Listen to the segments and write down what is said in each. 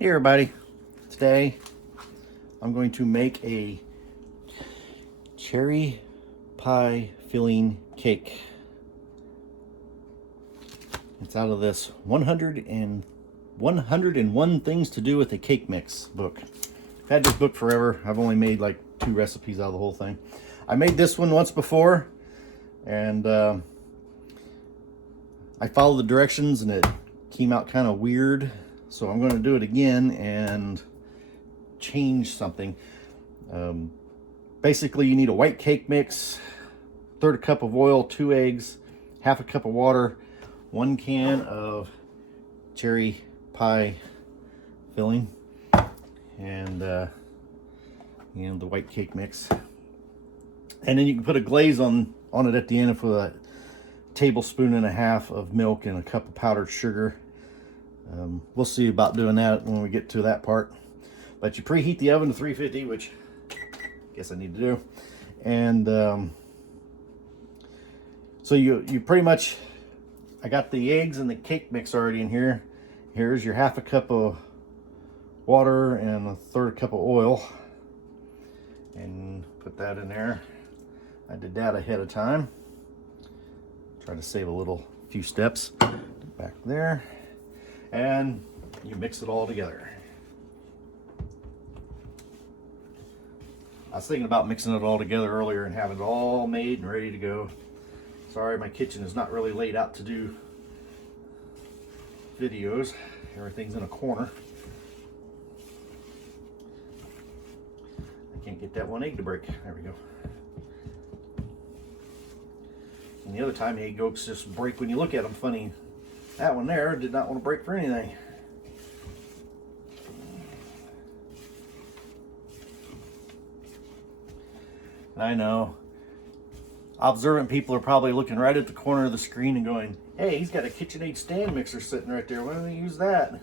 Hey everybody, today I'm going to make a cherry pie filling cake. It's out of this 101 Things to Do with a Cake Mix book. I've had this book forever. I've only made like 2 recipes out of the whole thing. I made this one once before and I followed the directions and it came out kind of weird. So I'm going to do it again and change something. Basically, you need a white cake mix, 1/3 cup of oil, 2 eggs, 1/2 cup of water, 1 can of cherry pie filling, and the white cake mix. And then you can put a glaze on it at the end with a 1.5 tablespoons of milk and a cup of powdered sugar. We'll see about doing that when we get to that part. But you preheat the oven to 350, which I guess I need to do. And so you pretty much, I got the eggs and the cake mix already in here. Here's your 1/2 cup of water and 1/3 cup of oil. And put that in there. I did that ahead of time. Try to save a few steps. Back there. And you mix it all together. I was thinking about mixing it all together earlier and having it all made and ready to go. Sorry, my kitchen is not really laid out to do videos. Everything's in a corner. I can't get that one egg to break. There we go. And the other time, egg yolks just break when you look at them funny. That one there did not want to break for anything. I know. Observant people are probably looking right at the corner of the screen and going, hey, he's got a KitchenAid stand mixer sitting right there. Why don't we use that?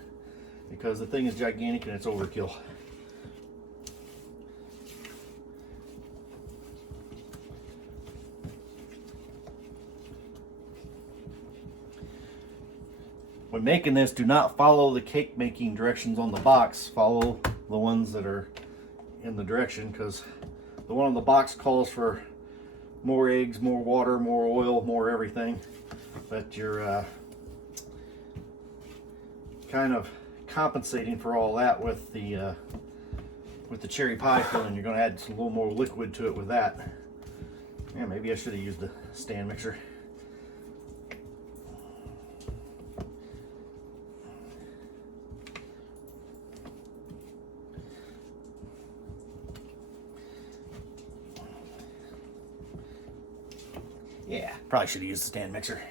Because the thing is gigantic and it's overkill. When making this, do not follow the cake making directions on the box. Follow the ones that are in the direction, because the one on the box calls for more eggs, more water, more oil, more everything. But you're kind of compensating for all that with the cherry pie filling. You're going to add a little more liquid to it with that. Yeah, maybe I should have used the stand mixer. Yeah, probably should have used the stand mixer.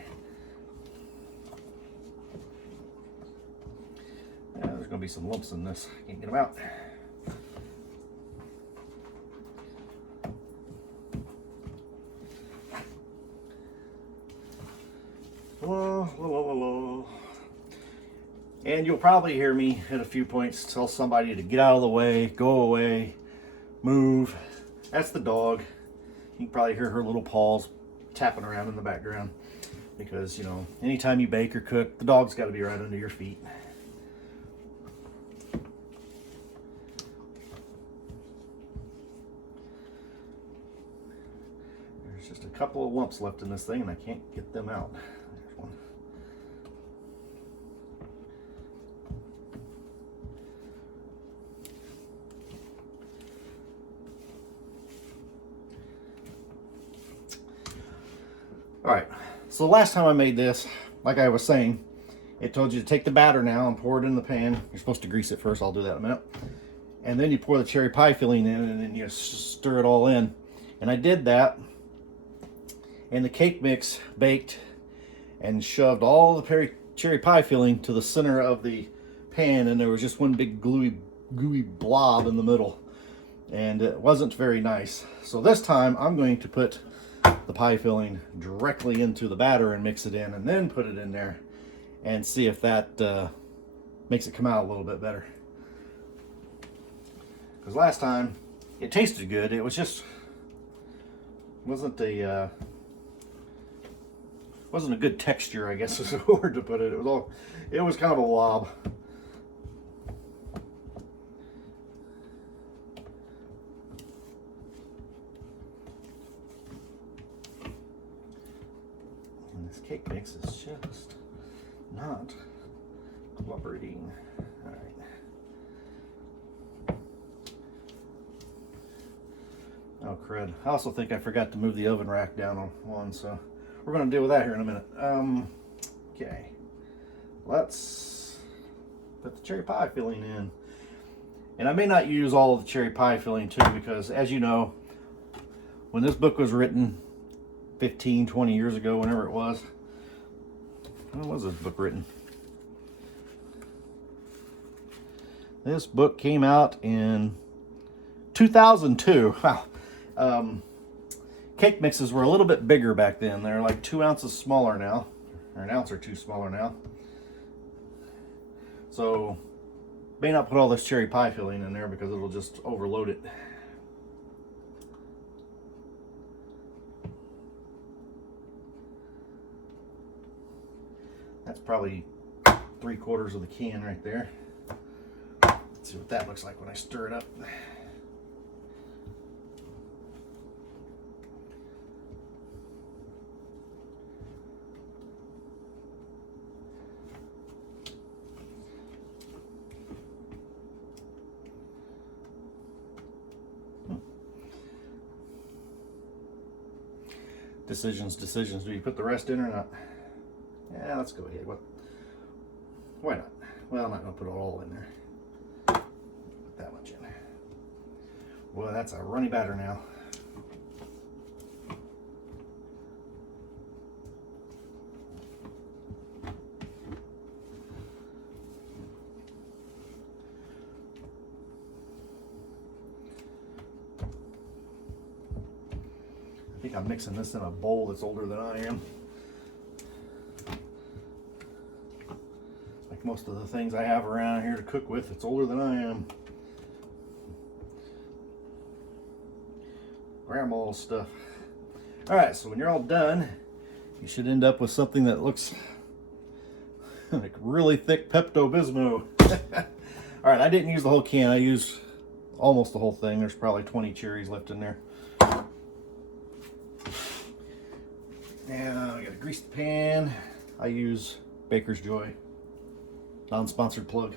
There's going to be some lumps in this. I can't get them out. And you'll probably hear me at a few points tell somebody to get out of the way, go away, move. That's the dog. You can probably hear her little paws tapping around in the background, because you know, anytime you bake or cook, the dog's got to be right under your feet. There's just a couple of lumps left in this thing and I can't get them out. There's one. Alright, so the last time I made this, like I was saying, it told you to take the batter now and pour it in the pan. You're supposed to grease it first, I'll do that in a minute. And then you pour the cherry pie filling in and then you stir it all in. And I did that, and the cake mix baked and shoved all the cherry pie filling to the center of the pan, and there was just one big gooey blob in the middle. And it wasn't very nice. So this time I'm going to put the pie filling directly into the batter and mix it in, and then put it in there and see if that makes it come out a little bit better. Because last time it tasted good, it was just wasn't a good texture, I guess is the word to put it. It was kind of a blob. cake mix is just not cooperating. All right. Oh crud. I also think I forgot to move the oven rack down on one, so we're going to deal with that here in a minute. Okay. Let's put the cherry pie filling in. And I may not use all of the cherry pie filling too, because as you know, when this book was written 15, 20 years ago, whenever it was, when was this book written? This book came out in 2002. Wow. Cake mixes were a little bit bigger back then. They're like 2 ounces smaller now, or 1 ounce or 2 smaller now. So may not put all this cherry pie filling in there because it'll just overload it. That's probably 3/4 of the can right there. Let's see what that looks like when I stir it up. Decisions. Do you put the rest in or not? Yeah, let's go ahead. Why not? Well, I'm not going to put it all in there. Put that much in. Well, that's a runny batter now. I think I'm mixing this in a bowl that's older than I am. Like most of the things I have around here to cook with, it's older than I am. Grandma's stuff. All right, so when you're all done, you should end up with something that looks like really thick Pepto-Bismol. All right, I didn't use the whole can. I used almost the whole thing. There's probably 20 cherries left in there. And I gotta grease the pan. I use Baker's Joy, non-sponsored plug.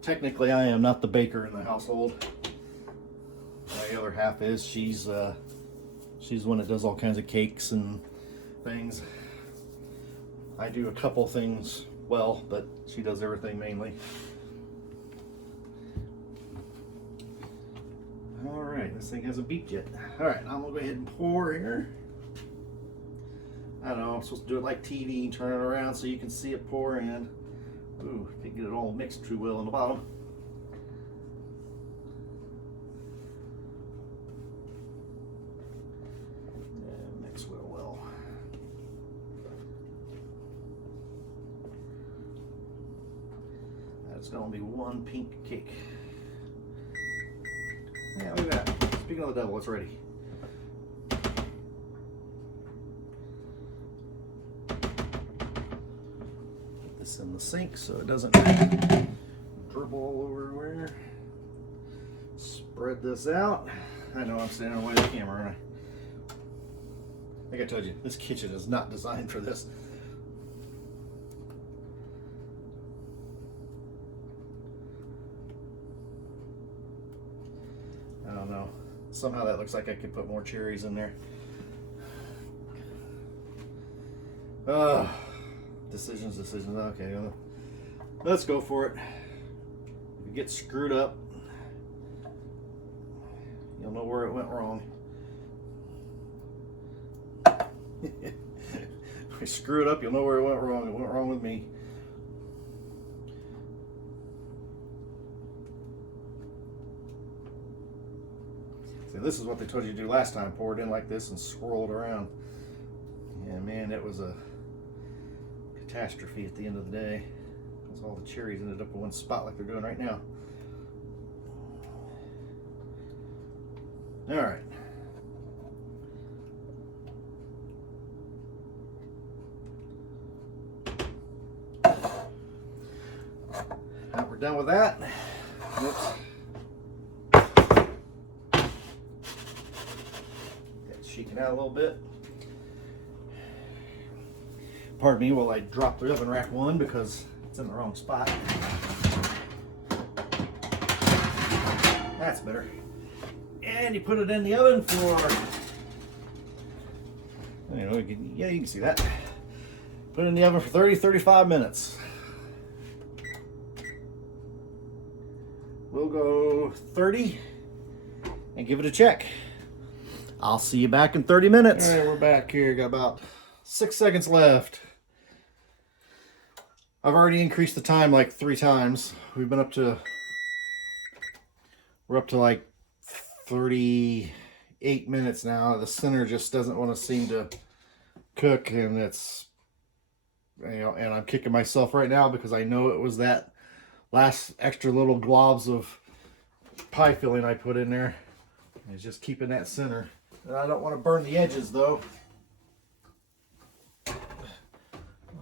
Technically, I am not the baker in the household. My other half is. She's the one that does all kinds of cakes and things. I do a couple things well, but she does everything mainly. All right, this thing hasn't beeped yet. All right, I'm gonna go ahead and pour here. I don't know, I'm supposed to do it like TV, turn it around so you can see it pour in. Ooh, didn't get it all mixed too well in the bottom. And mix real well. That's gonna be one pink cake. Yeah, look at that. Speaking of the devil, it's ready. Put this in the sink so it doesn't dribble all over everywhere. Spread this out. I know I'm standing away from the camera, aren't I? Like I told you, this kitchen is not designed for this. I don't know. Somehow that looks like I could put more cherries in there. Decisions. Okay, let's go for it. If you get screwed up, you'll know where it went wrong. If you screw it up, you'll know where it went wrong. It went wrong with me. See, this is what they told you to do last time. Pour it in like this and swirl it around. Yeah, man, it was a catastrophe at the end of the day. Because all the cherries ended up in one spot like they're doing right now. All right. Now we're done with that. Oops. It's shaking out a little bit. Pardon me while I drop the oven rack one because it's in the wrong spot. That's better. And you put it in the oven for, you know, yeah, you can see that. Put it in the oven for 30-35 minutes. We'll go 30 and give it a check. I'll see you back in 30 minutes. All right, we're back here. Got about 6 seconds left. I've already increased the time like 3 times. We're up to like 38 minutes now. The center just doesn't want to seem to cook, and it's, you know, and I'm kicking myself right now because I know it was that last extra little globs of pie filling I put in there. It's just keeping that center. And I don't want to burn the edges though.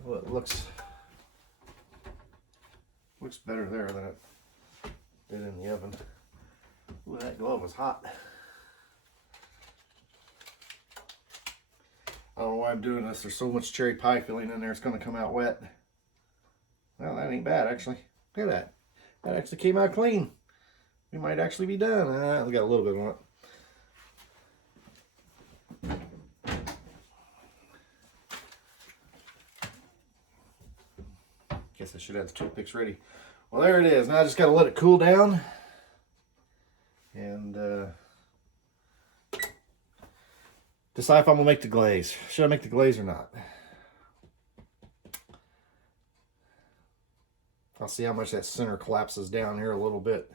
Well, it looks better there than it did in the oven. Ooh, that glove was hot. I don't know why I'm doing this. There's so much cherry pie filling in there, it's going to come out wet. Well, that ain't bad, actually. Look at that. That actually came out clean. We might actually be done. We got a little bit on it. Guess I should have the toothpicks ready. Well, there it is. Now I just got to let it cool down. And decide if I'm going to make the glaze. Should I make the glaze or not? I'll see how much that center collapses down here a little bit.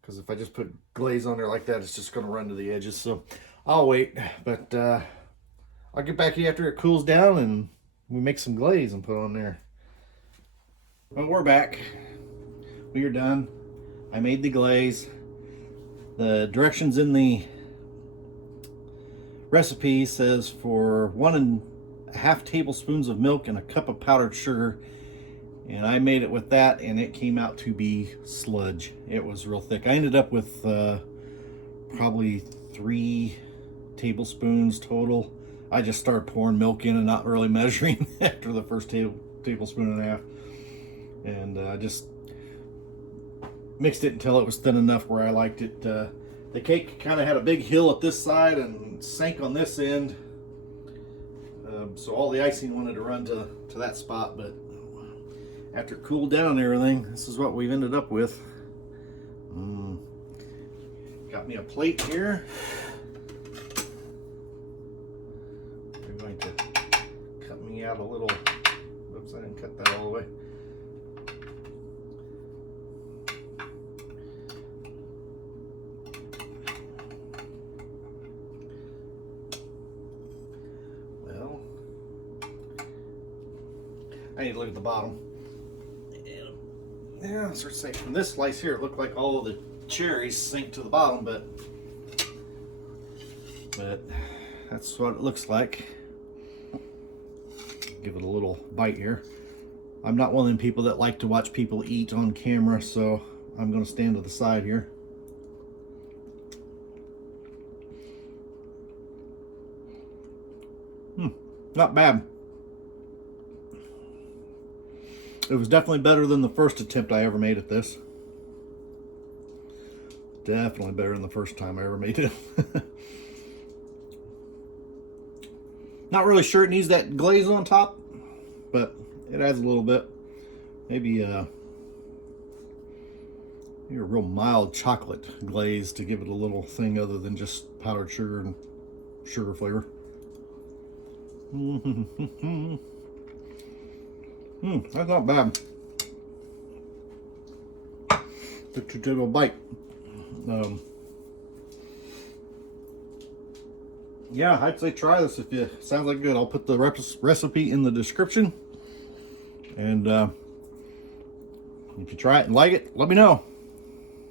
Because if I just put glaze on there like that, it's just going to run to the edges. So I'll wait. But I'll get back to you after it cools down and we make some glaze and put on there. Well, we're back. We are done. I made the glaze. The directions in the recipe says for 1.5 tablespoons of milk and a cup of powdered sugar. And I made it with that, and it came out to be sludge. It was real thick. I ended up with probably 3 tablespoons total. I just started pouring milk in and not really measuring after the first tablespoon and a half. And I just mixed it until it was thin enough where I liked it. The cake kind of had a big hill at this side and sank on this end. So all the icing wanted to run to that spot, but after it cooled down and everything, this is what we've ended up with. Got me a plate here. We're going to cut me out a little, oops, I didn't cut that all the way. Well, I need to look at the bottom. Yeah, sort of say from this slice here, it looked like all of the cherries sink to the bottom, but that's what it looks like. Give it a little bite here. I'm not one of them people that like to watch people eat on camera, so I'm going to stand to the side here. Not bad. It was definitely better than the first attempt I ever made at this. Definitely better than the first time I ever made it. Not really sure it needs that glaze on top, but it adds a little bit. Maybe a real mild chocolate glaze to give it a little thing other than just powdered sugar and sugar flavor. That's not bad. Took a little bite. Yeah, I'd say try this if you sounds like good. I'll put the recipe in the description, and if you try it and like it, let me know.